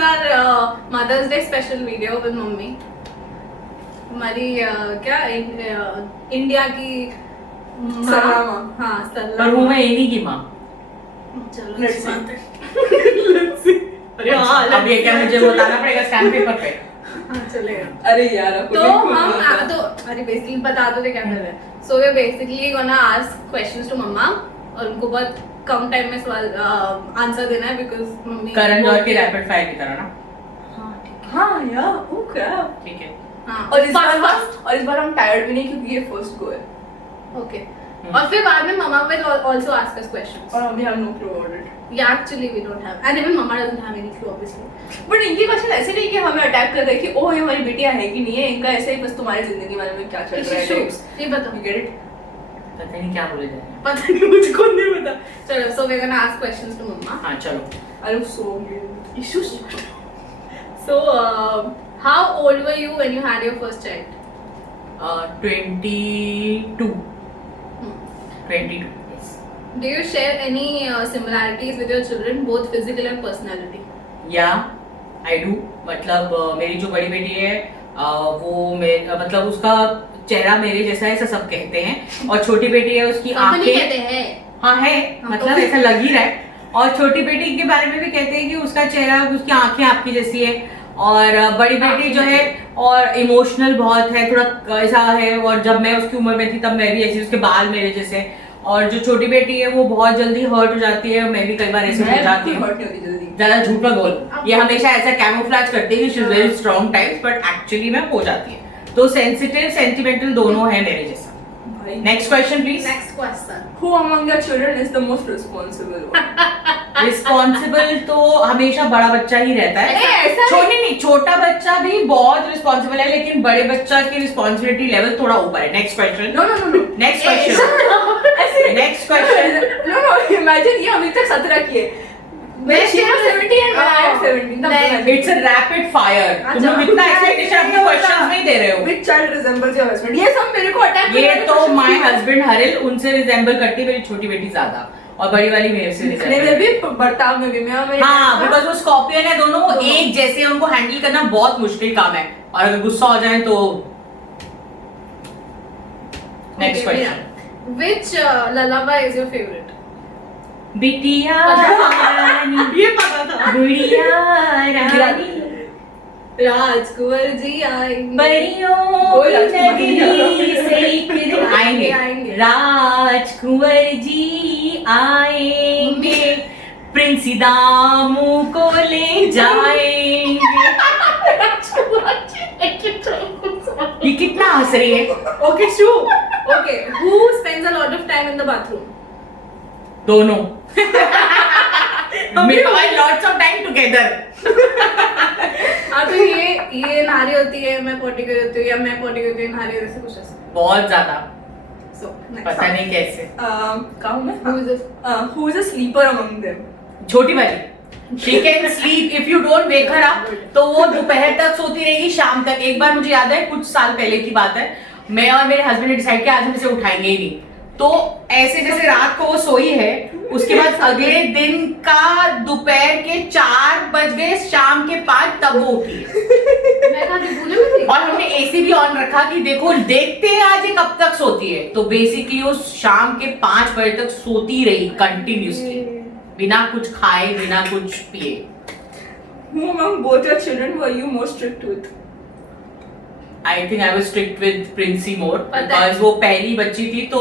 is our Mother's Day special video with mummy. हमारी क्या India की सलामा। हाँ सलामा। पर हूँ मैं एनी की माँ। चलो Let's see. Let's see. अरे हाँ अब ये क्या मुझे बताना पड़ेगा स्टैम्प पेपर पे? हाँ चलेगा। अरे यार तो हम तो अरे बेसिकली बता दो क्या कर रहे हैं। So we basically gonna ask questions to मम्मा और उनको बहुत कम टाइम में सवाल आंसर देना है बिकॉज़ मम्मी करण जौहर की रैपिड फायर की तरह ना? हाँ ठीक है। हाँ यार ओके ठीक है। हाँ और इस बार fast. और इस बार हम टायर्ड भी नहीं क्योंकि ये फर्स्ट गो है ओके और फिर बाद में मम्मा will also ask us questions और हम have no clue about it या actually we don't have and even मम्मा doesn't have any clue obviously but इनकी क्वेश्चन ऐसे नहीं कि हमें अटैक कर रहे कि ओह ये हमारी बेटियां है कि नहीं है इनका ऐसे ही बस तुम्हारी जिंदगी में क्या चल रहा है ये बताओ यू गेट इट पता नहीं क्या बोले जा रहे हैं। पता नहीं मुझको नहीं पता चलो so we are gonna ask questions to मम्मा हाँ चलो। I look so weird issues so how old were you when you had your first child 22. 22. Do you share any similarities with your children, both physical and personality? या I do मतलब मेरी जो बड़ी बेटी है वो मतलब उसका चेहरा मेरे जैसा है ऐसा सब कहते हैं और छोटी बेटी है उसकी कहते आंखें हैं हाँ है हाँ, मतलब तो- ऐसा लग ही रहा है और छोटी बेटी के बारे में भी कहते हैं कि उसका चेहरा उसकी आंखें आपकी जैसी है और बड़ी बेटी जो है और इमोशनल बहुत है थोड़ा ऐसा है और जब मैं उसकी उम्र में थी तब मैं भी ऐसी उसके बाल मेरे जैसे और जो छोटी बेटी है वो बहुत जल्दी हर्ट हो जाती है मैं भी कई बार ऐसे हो जाती हूँ हर्ट नहीं होती जल्दी ज्यादा झूठ मत बोल ये हमेशा ऐसा कैमोफ्लेज करती है she is very strong types but actually में हो जाती है तो सेंसिटिव सेंटिमेंटल दोनों है मेरे जैसा भाई next question please Next question. who among your children is the most responsible one responsible तो हमेशा बड़ा बच्चा ही रहता है नहीं, ऐसा छोटे नहीं छोटा बच्चा भी बहुत रिस्पॉन्सिबल है लेकिन बड़े बच्चा की रिस्पॉन्सिबिलिटी लेवल थोड़ा ऊपर है next question no no no no next question ऐसे next question no no imagine ये अभी तक 17 की है मैं she was 70 and I am 17 तब नहीं, imagine. It's a rapid fire तुम अच्छा, लोग इतना मैं एक्सपेक्टेशन अपने नहीं क्वेश्चंस होता। नहीं दे रहे हो Which child resembles your husband ये सब मेरे को अटैक ये तो माय हस्बैंड हरिल उनसे रिजेंबल करती है मेरी छोटी बेटी ज्यादा और बड़ी वाली मेरे से दिखने में भी बर्ताव में भी मैं और मेरी हाँ बहन बिकॉज वो स्कॉर्पियन है दोनों दोनों। एक जैसे हैं, उनको हैंडल करना बहुत मुश्किल काम है और अगर गुस्सा हो जाए तो next Okay, question Priya. Which lullaby is your favorite? बिटिया रानी ये पता था गुड़िया रानी राजकुंवर जी आएंगे परियों कोई की राजकुमार नगरी से एक दिन आएंगे। आएंगे राजकुंवर जी आएंगे प्रिंसी दामू को ले जाएंगे ये कितना हंस रही है Okay, sure. Okay, who spends a lot of time in the bathroom? दोनों लॉट्स ऑफ टाइम टुगेदर हाँ तो ये नारी होती है मैं पोटी कर होती हूँ या मैं पोटी करती हूँ नारी होती है कुछ ऐसा बहुत ज्यादा so पता next नहीं कैसे कहाँ हूँ मैं who is this who is a sleeper among them छोटी वाली she can sleep if you don't wake her up तो वो दोपहर तक सोती रहेगी शाम तक एक बार मुझे याद है कुछ साल पहले की बात है मैं और मेरे हस्बैंड ने डिसाइड किया आज हम इसे उठाएंगे ही नहीं तो ऐसे जैसे रात को वो सोई है उसके बाद अगले दिन का दोपहर के 4 बज गए शाम के 5 तब वो उठी मैं कहाँ थी भूले में थी और हमने एसी भी ऑन रखा कि देखो देखते हैं आज ये कब तक सोती है तो बेसिकली वो शाम के 5 बजे तक सोती रही कंटिन्यूसली बिना कुछ खाए बिना कुछ पिए who among both your children were you most strict with I think I was strict with Princy more पता है। बिकॉज वो पहली बच्ची थी तो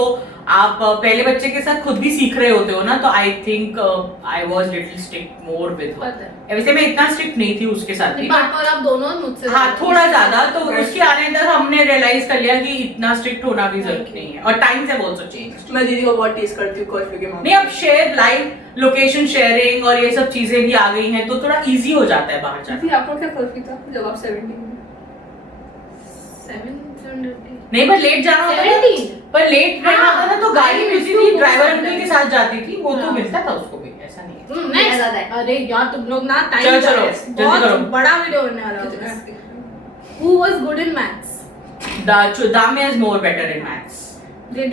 आप पहले बच्चे के साथ खुद भी सीख रहे होते हो ना तो आई think I was little strict more with पता है वैसे मैं इतना स्ट्रिक्ट नहीं थी उसके साथ भी पापा और आप दोनों मुझसे हाँ थोड़ा ज्यादा तो Right. उसके आने तक हमने रियलाइज कर लिया कि इतना स्ट्रिक्ट होना भी जरूरी नहीं है और टाइम से आल्सो चेंज मैं दीदी को बहुत टेस्ट करती हूँ कर्फ्यू के नहीं मामले अब शेयर लाइव लोकेशन शेयरिंग और ये सब चीजें भी आ गई हैं तो थोड़ा इजी हो जाता है बाहर जाना दीदी आपको क्या कर्फ्यू था जब आप 17 में 7:30 नहीं पर लेट जाना होता था 17 पर लेट रहना हाँ, होता था तो गाड़ी मिलती उसको थी ड्राइवर बहुत अंकल के साथ जाती थी वो तो हाँ। मिलता था उसको भी ऐसा नहीं है नेक्स्ट अरे यार तुम लोग ना टाइम चलो, चलो, जल्दी बहुत करो। बड़ा वीडियो होने वाला है who was good in maths Damiya is more better in maths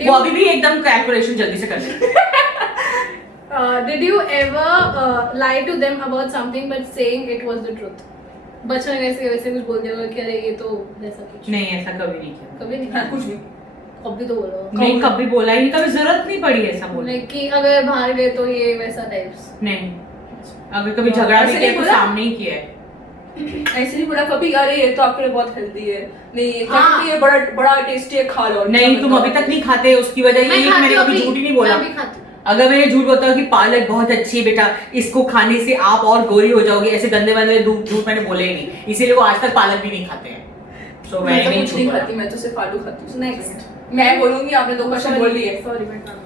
वो अभी भी एकदम कैलकुलेशन जल्दी से कर लेती है Did you ever lie to them about something but saying it was the truth? बचपन में वैसे वैसे कुछ बोल दिया होगा कि अरे ये तो ऐसा कुछ नहीं, ऐसा कभी नहीं किया। कभी नहीं हाँ, कुछ भी कभी तो बोलो नहीं, कभी बोला ही नहीं, कभी जरूरत नहीं पड़ी ऐसा बोलने Like कि अगर बाहर गए तो ये वैसा टाइप्स नहीं, अगर कभी झगड़ा भी ऐसे किया नहीं तो बोला? सामने ही किया है। ऐसे नहीं बोला कभी अरे ये तो आपके लिए बहुत हेल्दी है, नहीं ये हाँ। तो ये बड़ा बड़ा टेस्टी है, खा लो। नहीं, तुम अभी तक नहीं खाते, उसकी वजह ये है कि मैंने कभी झूठ ही नहीं बोला। मैं भी खाती हूँ। अगर मैंने झूठ बताया कि पालक बहुत अच्छी है बेटा, इसको खाने से आप और गोरी हो जाओगे, ऐसे गंदे वाले झूठ मैंने बोले ही नहीं, इसीलिए वो आज तक पालक भी नहीं खाते हैं। सो मैं मैंने तो नहीं कुछ झूठ नहीं बोला। खाती, मैं तो सिर्फ आलू खाती हूँ। Next. मैं बोलूंगी, आपने 2 क्वेश्चन बोल लिए। Sorry, मैं काम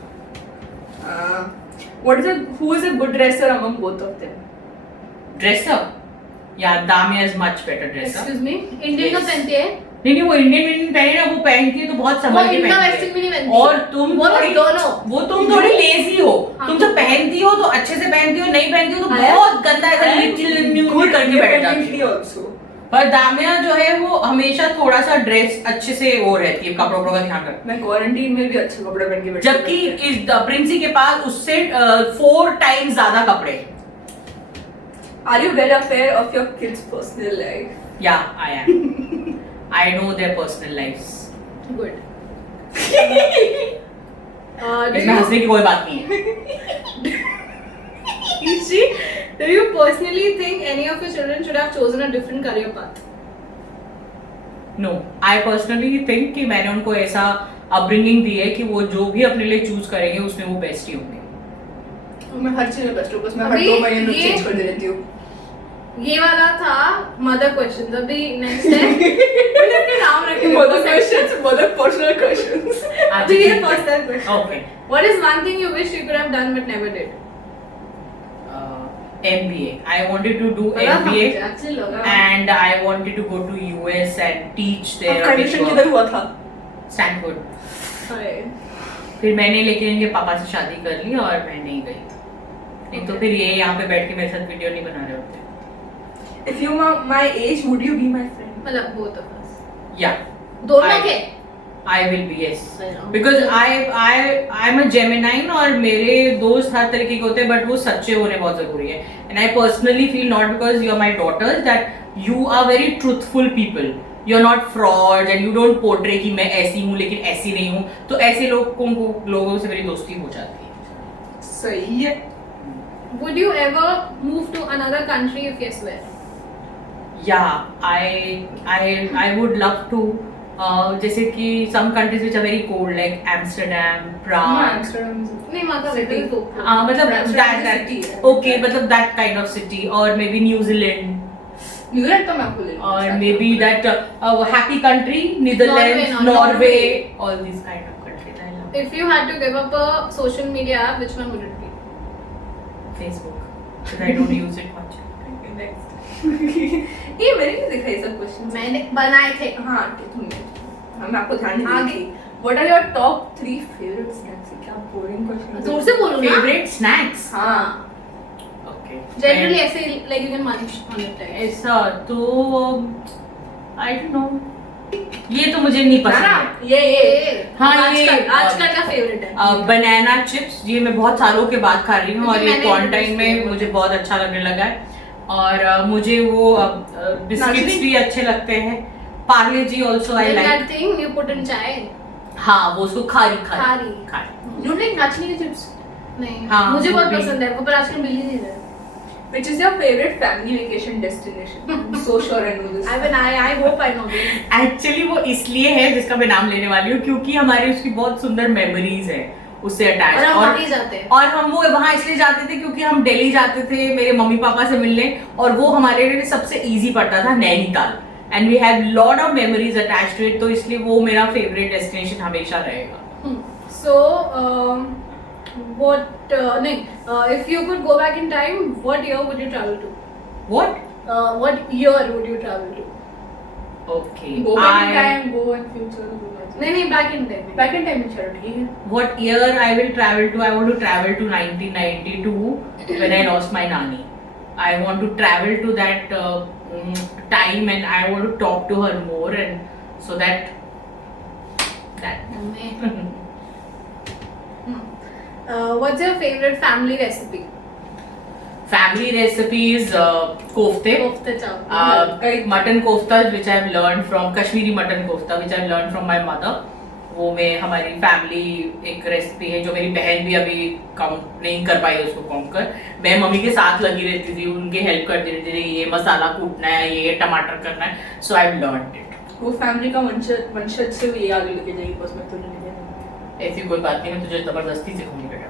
who is a good dresser among both of them? Dress up, या Damiya is much better dress up. Excuse me, Indian का Yes. पहनती है नहीं, वो इंडियन पहने ना, वो पहनती है तो बहुत संभल के इंडिया पहनती वेस्टर्न भी नहीं है। पहनती और तुम वो थोड़ी दोनों वो तुम थोड़ी लेजी हो। हाँ, तुम जब पहनती हो तो अच्छे से पहनती हो, नहीं पहनती हो तो I am- बहुत गंदा ऐसा I am लिटिल good करके बैठ जाती independently हो। also. पर दामिया जो है वो हमेशा थोड़ा सा ड्रेस अच्छे से वो रहती है, कपड़ों का ध्यान रखती मैं क्वारंटीन में भी अच्छे कपड़े पहन के है। बैठी हूँ। जबकि इस प्रिंसी के पास उससे 4 टाइम्स ज्यादा कपड़े हैं। Are you well aware of your kids' personal life? या I am, I know their personal lifes. Good इसमें हंसने की कोई बात नहीं है। Do you personally think any of your children should have chosen a different career path? No, I personally think कि मैंने उनको ऐसा अपब्रिंगिंग दी है कि वो जो भी अपने लिए चूज करेंगे उसमें वो बेस्ट ही होंगे। मैं हर चीज में बेस्ट हूँ, बस मैं हर अभी 2 महीने में ये- चेंज कर देती हूँ। ये वाला था मदर क्वेश्चन, अभी नेक्स्ट है इसके नाम रखे Mother questions, mother personal questions. अभी ये personal question. Okay, What is one thing you wish you could have done but never did? MBA. I wanted to do लगा था मुझे, MBA actually लगा। and I wanted to go to US and teach there. आपका admission किधर हुआ था? Stanford. हाय। फिर मैंने लेकिन इनके पापा से शादी कर ली और मैं नहीं गई। नहीं तो फिर ये यहाँ पे बैठ के मेरे साथ वीडियो नहीं बना रहे होते। If you were my age, would you be my friend? मतलब both of us। Yeah, दोनों I- के? I will be, yes. I know. Because I'm a Gemini और मेरे दोस्त हर तरीके के होते हैं, बट वो सच्चे होने बहुत जरूरी है। And I personally feel not because you are my daughters that you are very truthful people. You are not frauds and you don't portray कि मैं ऐसी हूँ लेकिन ऐसी नहीं हूँ। तो ऐसे लोगों से मेरी दोस्ती हो जाती है। सही है। Would you ever move to another country if yes, where? Yeah, I would love to. जैसे कि some countries which are very cold like Amsterdam, Prague. नहीं मतलब City. it will go. मतलब Amsterdam that city है। okay, मतलब that kind of city or maybe New Zealand New Zealand तो मैं आपको ले लूँगी। or maybe that happy country Netherlands, Norway. all these kind of countries I love. If you had to give up a social media app, which one would it be? Facebook because I don't use it much. ये मैंने नहीं देखा ये सब question. मैंने बनाए थे। हाँ तुमने, हाँ मैं आपको ध्यान नहीं आगे। दी। What are your top 3 favorite snacks? क्या boring question। दूर से बोलूँ ना? Favorite snacks? हाँ। Okay. Generally ऐसे like you can munch on it. Right? ऐसा तो I don't know. ये तो मुझे नहीं पसंद ना, है। ये हाँ, ये- आजकल का फेवरेट है। बनाना चिप्स, ये मैं बहुत सालों के बाद खा रही हूँ और क्योंकि ये मैंने क्वारंटाइन में introduce मुझे किया। बहुत अच्छा लगने लगा है। और मुझे वो बिस्किट्स नाचनी? भी अच्छे लगते हैं। Parle G also I Like like. that thing you put in chai. हाँ, वो उसको खारी खारी। खारी। You like नाचनी के chips? नहीं हाँ, मुझे वो बहुत भी। पसंद है वो, पर आजकल मिल ही नहीं रहा। Which is your favorite family vacation destination? I'm so sure I know this. I hope I know this. Actually वो इसलिए है जिसका मैं नाम लेने वाली हूँ क्योंकि हमारी उसकी बहुत सुंदर मेमोरीज है उससे अटैच। और हम वहीं जाते हैं। और हम वो वहाँ इसलिए जाते थे क्योंकि हम दिल्ली जाते थे मेरे मम्मी पापा से मिलने, और वो हमारे लिए सबसे इजी पड़ता था Nainital, and we have lot of memories attached to it, तो इसलिए वो मेरा फेवरेट डेस्टिनेशन हमेशा रहेगा। So, if you could go back in time, what year would you travel to? What? What year would you travel to? Okay. Go back in time, go in future, go back. नहीं back in time. Back in time, चलो ठीक है। What year I will travel to? I want to travel to 1992 when I lost my nanny. I want to travel to that time and I want to talk to her more, and so that. What's your favorite family recipe? Family recipes, kofte. Kofte chawal. Mutton kofta which I've learned from Kashmiri mutton kofta which I've learned from my mother. वो मैं हमारी family एक recipe है जो मेरी बहन भी अभी काउंट नहीं कर पाई उसको कॉन्कर. मैं मम्मी के साथ लगी रहती थी, उनके हेल्प करती रहती थी, ये मसाला कूटना है, ये टमाटर करना है. सो आई लर्नड इट. वो फैमिली का वंशज से ये आगे लेके जाएगी बस मैं तुझे नहीं देना. ऐसी कोई बात नहीं, मैं तुझे जबरदस्ती सिखाऊंगी बेटा.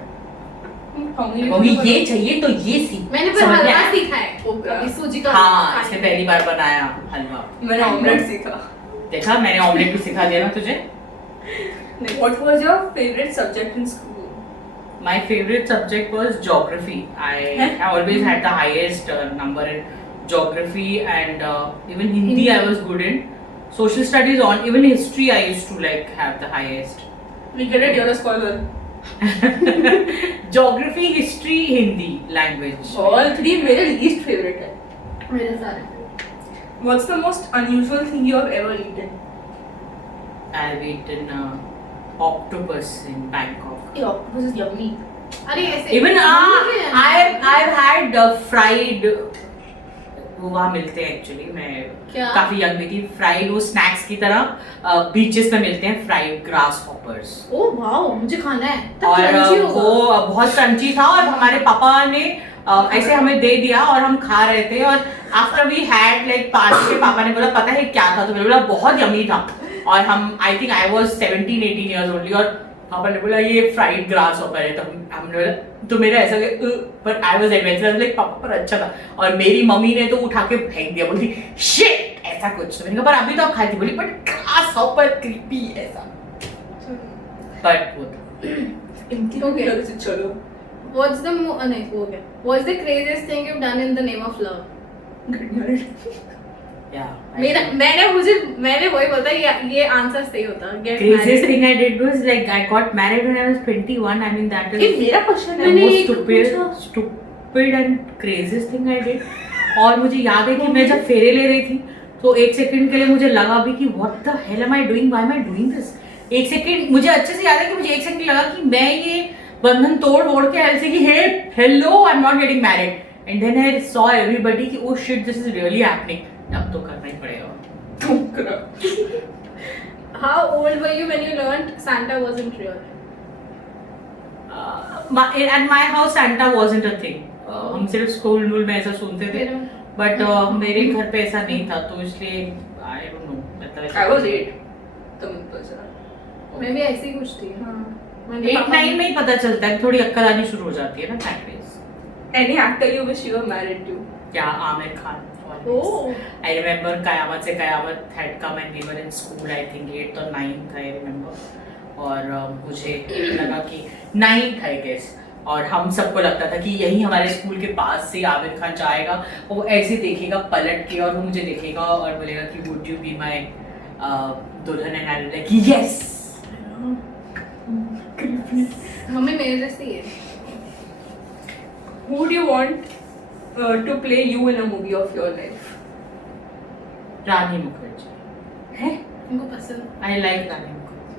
खाऊंगी मम्मी ये चाहिए तो ये सीख. मैंने पर हलवा सीखा है. कभी सूजी का. हाँ, इसने पहली बार बनाया हलवा. मैंने ऑमलेट सीखा. देखा, मैंने ऑमलेट भी सिखा दिया ना तुझे. What was your favorite subject in school? My favorite subject was geography. I always had the highest number in geography and even Hindi I was good in. Social studies on even history I used to like have the highest. We get it, you're a scholar. Geography, history, Hindi language. All three मेरे least favorite है. मेरे सारे. What's the most unusual thing you have ever eaten? I've eaten octopus in Bangkok. ये octopus is yummy. अरे ऐसे. Even I've had fried. वो वहाँ मिलते हैं एक्चुअली. मैं क्या? काफी यंग भी थी. फ्राइड वो स्नैक्स की तरह बीचेस में मिलते हैं. Fried grass hoppers. Oh wow, मुझे खाना है. और वो बहुत क्रंची था और हमारे पापा ने ऐसे हमें दे दिया और हम खा रहे थे. और after we had like party, पापा ने बोला पता है क्या था, तो मैंने बोला बहुत यमी था. और हम आई think I was 17-18 years only और पापा ने बोला ये फ्राइड ग्रास हॉपर है. तो हमने बोला, तो मेरा ऐसा पर आई वाज एडवेंचरस लाइक पापा पर अच्छा था. और मेरी मम्मी ने तो उठा के फेंक दिया, बोली शिट ऐसा कुछ. तो मैंने कहा पर अभी तो आप खाई थी. बोली बट ग्रास हॉपर क्रीपी ऐसा. बट वो Okay. चलो. What's the नहीं वो क्या? What's the craziest thing you've done in the name of love? Get married. मैंने वही बोला ये आंसर सही होता. Craziest thing I did was like I got married when I was 21. I mean that is ये मेरा क्वेश्चन है. the most stupid and craziest thing I did. और मुझे याद है कि मैं जब फेरे ले रही थी तो एक सेकंड के लिए मुझे लगा भी कि what the hell am I doing? Why am I doing this? एक सेकंड मुझे अच्छे से याद है कि मुझे एक सेकंड लगा कि मैं ये बंधन तोड़ के ऐसे कि hey hello I am not getting married. And then I saw everybody कि oh shit this is really happening. अब तो करना ही पड़ेगा. How old were you when you learned Santa wasn't real? At my house Santa wasn't a thing. हम सिर्फ school में ऐसा सुनते थे. बट मेरे घर पे ऐसा नहीं था तो इसलिए आई डोंट नो. मतलब I was 8. तो मुझे पता चला. मैं भी ऐसी कुछ थी. हाँ. 8-9 में ही पता चलता है. थोड़ी अक्कल आनी शुरू हो जाती है ना that days. Any actor you wish you were married to? Yeah, Aamir Khan. Oh. I remember Kayamat se Kayamat had come and we were in school. I think 8th or 9th I remember. और मुझे लगा कि 9th I guess. और हम सबको लगता था कि यही हमारे स्कूल के पास से आमिर खान जाएगा. वो ऐसे देखेगा पलट के और वो मुझे देखेगा और बोलेगा कि would you be my दुल्हन and I'll be like yes. Mummy मेरे जैसी है. Who would you want to play you in a movie of your life? रानी मुखर्जी. है? उनको पसंद. I like रानी मुखर्जी.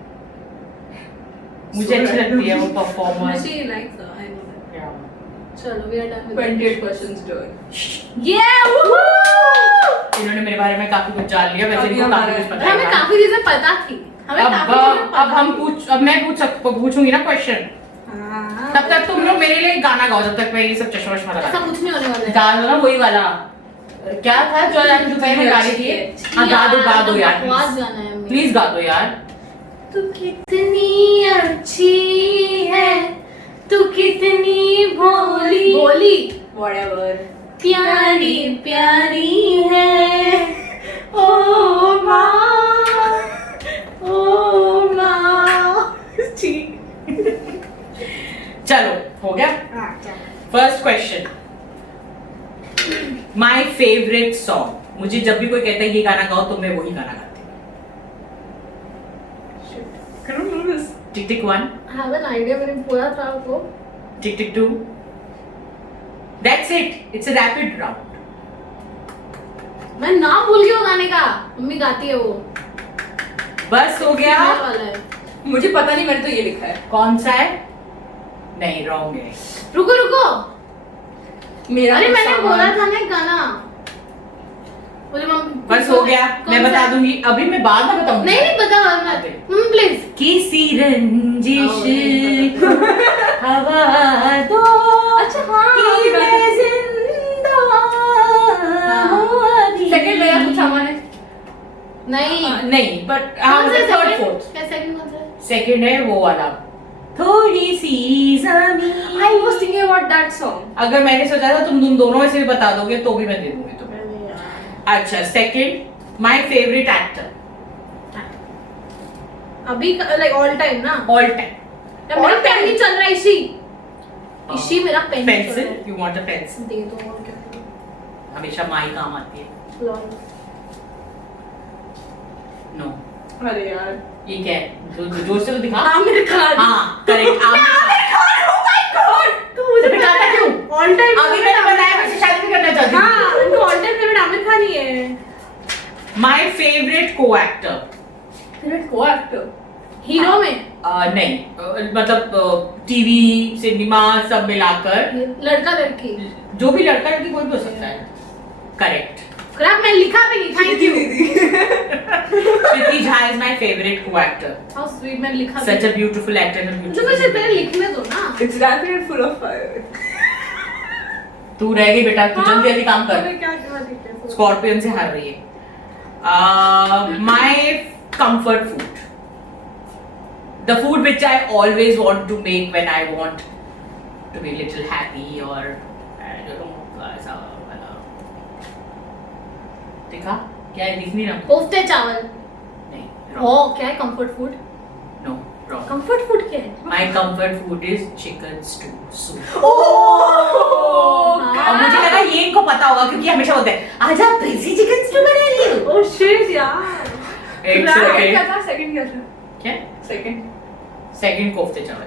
मुझे अच्छी लगती है वो performance. She likes her. I know that. Yeah. चलो we are done with 28 questions done. Yeah! Woohoo! इन्होंने मेरे बारे में काफी कुछ जान लिया. वैसे इनको काफी कुछ पता हमें है. काफी चीजें पता थी. अब मैं पूछूंगी ना क्वेश्चन. तब तक तुम लोग मेरे लिए गाना गाओ जब तक मैं ये सब चश्मा वश्मा लगा. ऐसा कुछ नहीं होने वाला है. गा दो ना वही वाला. क्या था जो आज दोपहर में गा रही थी. हाँ गा दो यार. आवाज गाना है. प्लीज गा दो यार. तू कितनी अच्छी है, तू कितनी भोली Whatever. प्यारी प्यारी है. ओ माँ ठीक. चलो हो गया. First question. My favourite song. मुझे जब भी कोई कहता है ये गाना गाओ तो मैं वही गाना गाती हूँ. टिक टिक 1. have an idea मैंने बोला था आपको. टिक टिक 2. That's it. It's a rapid round. मैं नाम भूल गई वो गाने का. मम्मी गाती है वो. बस हो गया. वाला है. मुझे पता नहीं, मैंने तो ये लिखा है. कौन सा है? नहीं रॉन्ग है। रुको रुको, मेरा अरे तो मैंने सामान- बोला था ना एक गाना, बोले मम्मी बस हो गया, कौन मैं सा? बता दूंगी, अभी मैं बाद में बताऊंगी। नहीं नहीं बता मत प्लीज। किसी रंजिश को हवा दो, अच्छा हाँ कि मैं जिंदा हूँ अभी। सेकंड मेरा कुछ सामान है। नहीं नहीं बट कौन सा थर्ड second? फोर्थ। क्या सेकंड कौन सा है? सेकंड है वो वाला, थोड़ी सी जमीन। I was thinking about that song. अगर मैंने सोचा था तुम दोनों में से भी बता दोगे तो भी मैं दे दूंगी तुम्हें। अरे यार। अच्छा सेकंड, माय फेवरेट एक्टर अभी लाइक ऑल टाइम ना, ऑल टाइम। या मेरा पेन नहीं चल रहा है, इसी मेरा पेन नहीं चल रहा पेंसिल, है। You want a pencil? दे दो और क्या हमेशा माई काम आती है। लॉल। नो, अरे यार ये क्या है? जोर से तो दिखा। आमिर खान। हाँ correct, Aamir Khan. oh my god तो मुझे तो पता बताता है क्यों? All time. अभी मैंने बताया मैं इससे शादी भी करना चाहती हूँ। हाँ उनको all time favourite Aamir Khan ही है। My favourite co actor, favourite co actor hero में नहीं मतलब टीवी सिनेमा सब मिलाकर लड़का लड़की। जो भी लड़का लड़की कोई भी हो सकता है। करेक्ट। क्रैप मैं लिखा भी नहीं, thank you. Kriti Jha is my favourite co actor. How sweet, मैं लिखा भी सच अ नहीं। Beautiful actor. जो मुझे पहले लिखने दो ना। It's definitely full of fire. तू रह गई बेटा, तू जल्दी जल्दी काम कर। अबे क्या क्या लिखे? स्कॉर्पियन से हार रही है। My comfort food, the food which I always want to make when I want to be a little happy or I don't know ऐसा वाला। देखा क्या है? दिख नहीं रहा? कोफ्ते चावल। नहीं, ओ क्या है comfort food? no, wrong. Comfort food क्या है? My comfort food is chicken stew soup। Oh, और मुझे लगा ये इनको पता होगा क्योंकि हमेशा बोलते हैं आजा प्रिंसी चिकन स्टू बना लियो। ओह शिट यार। एक क्या सेकंड, था? सेकंड क्या था? क्या? सेकंड सेकंड कोफ्ते चावल।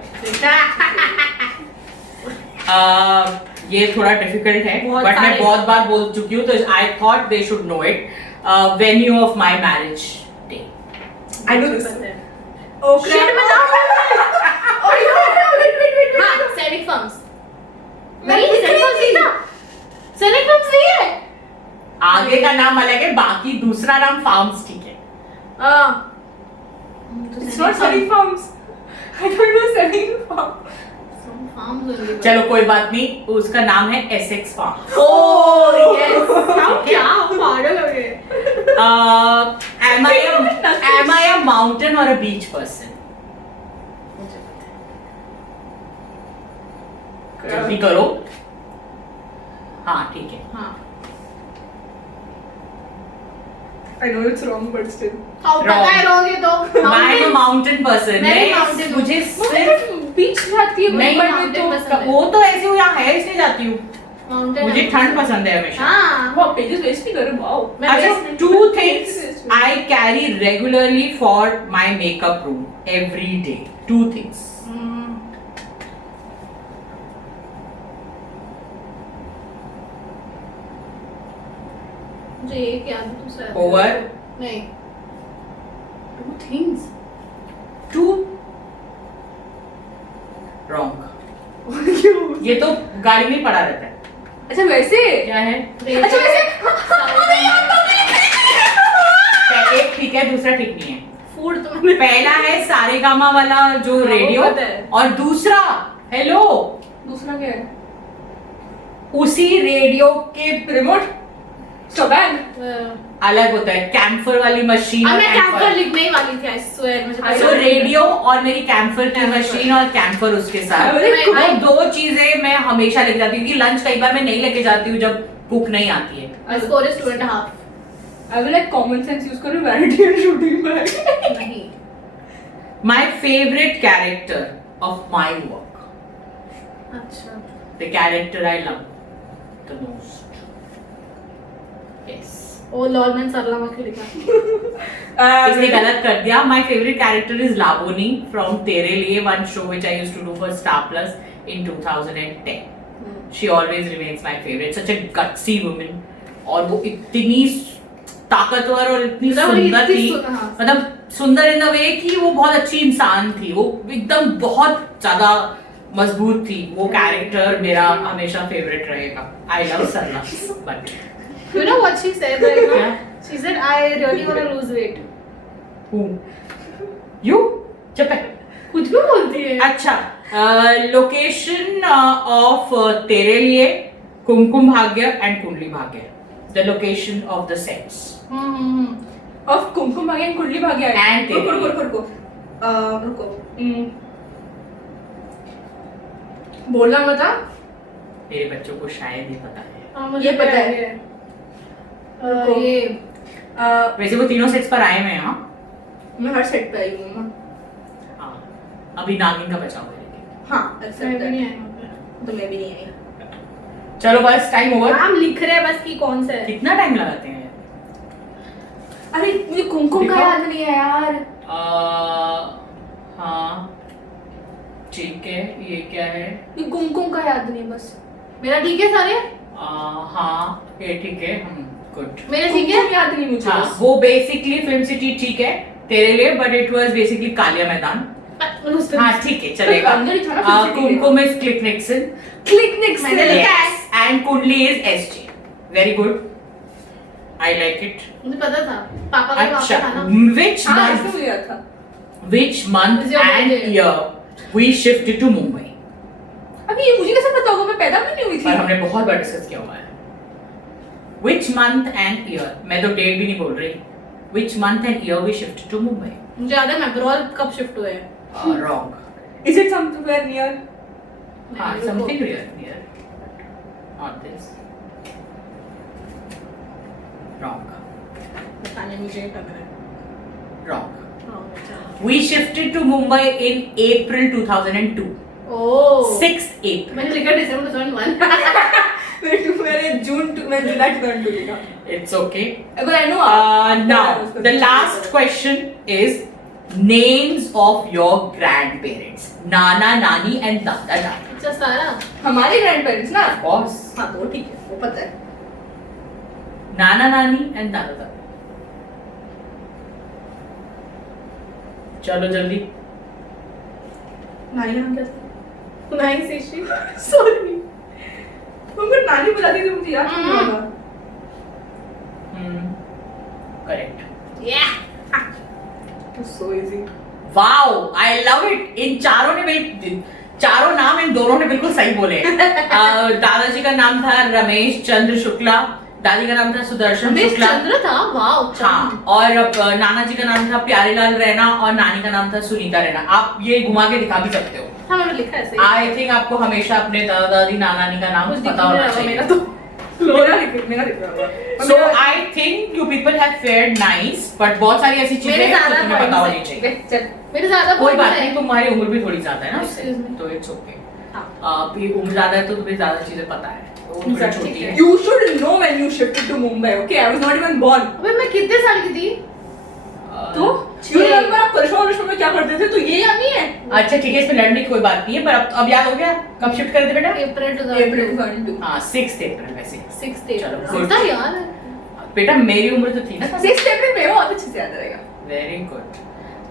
ये थोड़ा डिफिकल्ट है बहुत बट मैं सारे। बहुत बार बोल चुकी हूँ तो I thought they should know it. Venue of my marriage day. I know this. पता है। Oh Shit, crap. बताओ। Oh no, wait. हाँ सैनिक फर्म्स। मैं नहीं लिख सैनिक रही फर्म्स थी। नहीं था। सैनिक फर्म्स नहीं है। आगे का नाम अलग है, बाकी दूसरा नाम फार्म्स ठीक है। It's not Sunny Farms. I don't know Sunny Farms. चलो कोई बात नहीं, उसका नाम है एसेक्स फार्म। Oh yes. क्या पागल हो गए। am I a mountain or a beach person? जल्दी करो। हाँ ठीक है। हाँ। I know it's wrong, but still. हाँ पता है रहोगे तो। I am a mountain person। मैं भी मैं mountain हूँ। मुझे सिर्फ बीच जाती है नहीं मुंबई mountain में पसंद तो है। वो तो ऐसे हो यहाँ है इसलिए जाती हूँ। माउंटेन मुझे ठंड पसंद है हमेशा। हाँ। वो पेजेस वेस्ट नहीं करो वाओ। मैं अच्छा, waste नहीं two करती। things I carry regularly for my makeup room every day. Two things. मुझे एक याद है दूसरा याद है। Over. नहीं। Two things. Two. Wrong. ये तो गाड़ी में ही पड़ा रहता है। अच्छा वैसे क्या है? अच्छा वैसे एक ठीक है, दूसरा ठीक नहीं है। फूड तो मैंने पहला है सारेगामा वाला जो हाँ, वो रेडियो, पता है। और दूसरा हेलो दूसरा क्या है? उसी रेडियो के रिमोट स्टॉपैन अलग होता है, कैम्फर वाली मशीन। अब मैं कैंपर लिखने ही वाली थी, आई स्वेयर मुझे पता तो है। रेडियो और मेरी कैम्फर की मशीन और कैम्फर उसके साथ, अरे वो दो चीजें मैं हमेशा लेके जाती हूँ क्योंकि लंच कई बार मैं नहीं लेके जाती हूँ जब कुक नहीं आती है। My score is 2.5. I will like common sense use करो वैनिटी एंड शूटिंग बैग। नहीं। My favourite character of my work, अच्छा। The character I love the most. Yes, oh lol मैंने सरला मक्खी लिखा। इसने गलत कर दिया। My favourite character is Laboni from Tere Liye, one show which I used to do for Star Plus in 2010। She always remains my favourite, such a gutsy woman, और वो इतनी ताकतवर और इतनी सुंदर थी, मतलब सुंदर इन द वे कि वो बहुत अच्छी इंसान थी। वो एकदम बहुत ज्यादा मजबूत थी, वो कैरेक्टर मेरा हमेशा फेवरेट रहेगा. I love Sarla, but You know what she said right now? Yeah. She said, I really want to lose weight. who you चुप है. कुछ भी बोलती है. अच्छा, लोकेशन ऑफ तेरे लिए कुमकुम Bhagya and Kundali Bhagya. The location of the sets. Of Kumkum Bhagya and Kundali भाग्य. And रुको. बोलना बता. मेरे बच्चों को शायद ही पता है. हाँ, मुझे ये पता है. ये वैसे वो तीनों सेट्स पर आए हुए हैं. हाँ, मैं हर सेट पे आई हूँ. हाँ, अभी नागिन का बचाव करेंगे. हाँ, मैं एक्सेप्ट भी नहीं है. आई वहाँ पे. तो मैं भी नहीं आई. चलो बस टाइम ओवर. नाम लिख रहे हैं बस कि कौन सा है. कितना टाइम लगाते हैं? अरे मुझे कुमकुम का दिखाओ. याद नहीं है यार. हाँ ठीक है. ये क्या है? ये कुमकुम का याद नहीं बस. मेरा ठीक है सारे. हाँ ये ठीक है. गुड. मेरे ठीक है. कुमकुम याद नहीं मुझे. हाँ, बस. वो बेसिकली फिल्म सिटी ठीक है तेरे लिए, but it was basically Kalia Maidan. हाँ ठीक है, चलेगा. अंदर ही था ना Film City में. कुमकुम इज क्लिक निक्सन. क्लिक निक्स. मैंने लिखा है. एंड कुंडली is SJ. Very good. I like it. मुझे पता था. पापा का वहाँ अच्छा, पे था ना. which हाँ, month? इसमें मुझे याद था. Which month Is your and birthday? year we shifted to Mumbai? अभी ये मुझे कैसे पता होगा? मैं पैदा भी नहीं हुई और थी. हमने बहुत बार डिस्कस किया हुआ है. Which month and year? मैं तो डेट भी नहीं बोल रही. Which month and year we shifted to Mumbai? मुझे याद है मैब्रोल कब शिफ्ट हुए हैं. Wrong. Is it somewhere near? हाँ, नहीं, something रुको. near. Not this. Wrong. पता नहीं मुझे लग रहा है. Wrong. हाँ, अच्छा. We shifted to Mumbai in April 2002. Oh. 6th April. मैंने लिखा दिसंबर 2001. मैंने जुलाई 2002 लिखा. It's okay. But I know. Now, the last question is names of your grandparents. Nana, Nani and Dada, Dadi. अच्छा सारा. हमारे ग्रैंडपेरेंट्स ना. Of course. हाँ तो ठीक है, वो पता है. Nana, Nani and Dada, Dadi. चलो जल्दी. नानी नाम क्या था? नाइस इशी. Sorry. तुमको नानी बुलाती थी, मुझे याद नहीं होगा. Correct. Yeah. So easy. Wow, I love it. इन चारों नाम इन दोनों ने बिल्कुल सही बोले. दादाजी का नाम था रमेश चंद्र शुक्ला. दादी का नाम था सुदर्शन रमेश शुक्ला. चंद्र था. वाओ. हाँ, और नाना जी का नाम था प्यारेलाल रैना और नानी का नाम था सुनीता रैना. आप ये घुमा के दिखा भी सकते हो. हाँ मैंने लिखा है सही. आई थिंक आपको हमेशा अपने दादा दादी नाना नानी का नाम कुछ दिख पता नहीं होना रहा चाहिए. मेरा तो. मेरा दिख रहा होगा. So I think you people have fared nice, but बहुत सारी ऐसी चीजें मेरे हैं जो ज्यादा तुम्हें पता होनी points चाहिए. हैं. चल. मेरे ज्यादा कोई points बात हैं. नहीं, तुम्हारी उम्र भी थोड़ी ज्यादा है ना उससे, Excuse me. तो इट्स ओके. हाँ. आपकी उम्र ज्यादा है तो तुम्हें ज्यादा चीजें पता है. वो थोड़ी Exactly. छोटी है. You should know when you shifted to Mumbai. Okay, I was not even born. अबे मैं कितने साल की थी. तो you remember आप परसों में क्या करते थे? तो ये याद नहीं है? अच्छा ठीक है, इसमें लड़ने की कोई बात नहीं है, पर अब याद हो गया कब शिफ्ट करे थे बेटा? अप्रैल April 2002. 2002. हाँ 6th April वैसे. 6th चलो, April. good. इतना याद है. बेटा मेरी उम्र तो थी ना. 6th April में बहुत अच्छे से याद रहेगा. Very good.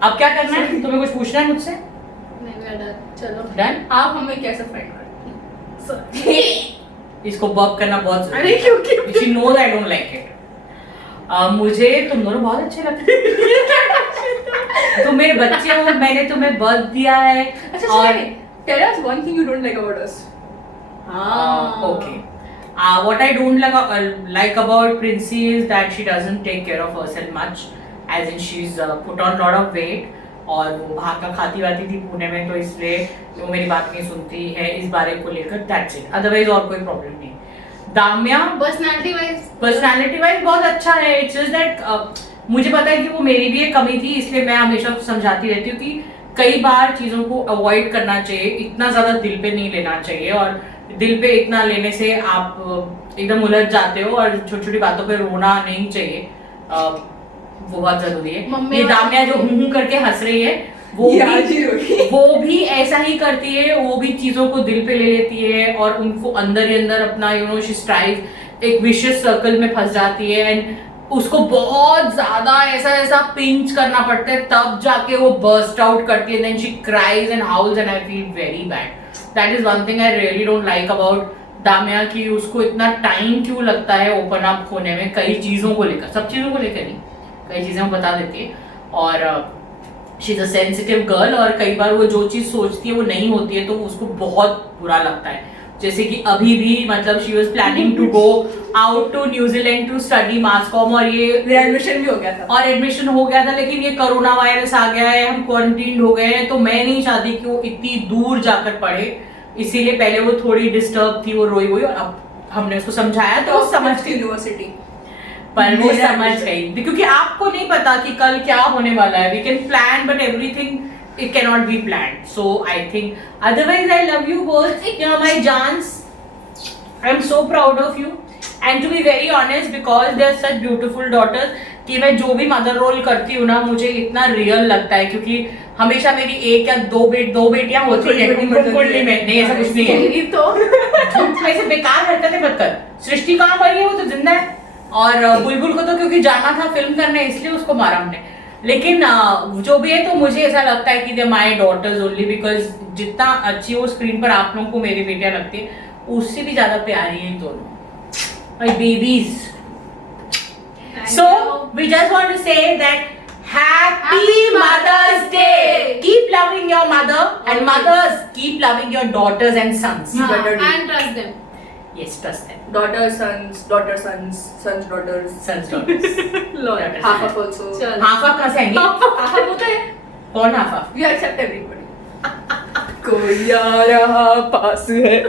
अब क्या करना है? तुम्हें कुछ पूछना है मुझसे? नहीं मैं डर. चलो. डन. आप हमें कैसे फाइंड करते हैं? इसको बर्प करना बहुत जरूरी अरे है. क्यों She knows I don't like it. मुझे तुम दोनों बहुत अच्छे लगते हो. तुम मेरे बच्चे हो, मैंने तुम्हें बर्थ दिया है. अच्छा और सुनिए. Tell us one thing you don't like about us. okay. What I don't like about Princey is that she doesn't take care of herself much, as in she's put on lot of weight. और वो बाहर का खाती वाती थी पुणे में, तो इसलिए वो मेरी बात नहीं सुनती है इस बारे को लेकर. That's it. अदरवाइज और कोई प्रॉब्लम नहीं. दाम्या पर्सनालिटी वाइज बहुत अच्छा है. इट्स जस्ट दैट मुझे पता है कि वो मेरी भी एक कमी थी, इसलिए मैं हमेशा समझाती रहती हूँ कि कई बार चीज़ों को अवॉइड करना चाहिए. इतना ज़्यादा दिल पे नहीं लेना चाहिए, और दिल पे इतना लेने से आप एकदम उलझ जाते हो, और छोटी छोटी बातों पे रोना नहीं चाहिए. वो बहुत जरूरी है. मम्मी ये और दाम्या जो हूं करके हंस रही है, वो भी ऐसा ही करती है. वो भी चीजों को दिल पे ले लेती है, और उनको अंदर ही अंदर अपना शी स्ट्राइव एक विशियस सर्कल में फंस जाती है. एंड उसको बहुत ज्यादा ऐसा पिंच करना पड़ता है, तब जाके वो बर्स्ट आउट करती है. Then she cries and howls and I feel very bad. That is one thing I really don't like about Damiya कि उसको इतना टाइम क्यों लगता है ओपन अप होने में कई चीज़ों को लेकर, सब चीज़ों को लेकर नहीं, कई चीज़ें वो बता देती है और she is a sensitive girl और कई बार वो जो चीज़ सोचती है वो नहीं होती है तो उसको बहुत बुरा लगता है। जैसे कि अभी भी मतलब she was planning to go out to New Zealand to study mass com और ये एडमिशन भी हो गया था और एडमिशन हो गया था, लेकिन ये कोरोना वायरस आ गया है, हम क्वारंटीन हो गए हैं, तो मैं नहीं चाहती कि वो इतनी दूर जाकर पढ़े, इसीलिए पहले वो थोड़ी डिस्टर्ब थी, वो रोई हुई और अब हमने उसको समझाया तो वो समझ गई यूनिवर्सिटी पर वो समझ गई क्योंकि आपको नहीं पता कि कल क्या होने वाला है। We can plan but everything it can not be planned, so I think otherwise I love you both, you are my जान्स, I am so proud of you and to be very honest because they are such beautiful daughters कि मैं जो भी mother role करती हूँ ना मुझे इतना रियल लगता है क्योंकि हमेशा मेरी एक या दो बेटियां होती हैं कुंडली में, नहीं ऐसा कुछ नहीं है तो ऐसे बेकार हरकतें मत कर। सृष्टि कहाँ मरी है, वो तो जिंदा है और बुलबुल को तो क्योंकि जाना था फिल्म करने इसलिए उसको मारा हमने, लेकिन जो भी है तो मुझे ऐसा लगता है कि दे माय डॉटर्स ओनली बिकॉज जितना अच्छी वो स्क्रीन पर आप लोगों को मेरी बेटियां लगती है उससे भी ज्यादा प्यारी हैं दोनों my babies. So we just want to say that Happy Mother's Day. Keep loving your mother and mothers keep loving your daughters and sons. हाँ, better do. and trust them. Yes, trust them. daughter sons sons daughters Sons, daughters. lol Daughters. half of also चल हाफा कहाँ से आएंगे? half होता है कौन हाफा? we accept everybody कोई आ रहा पास है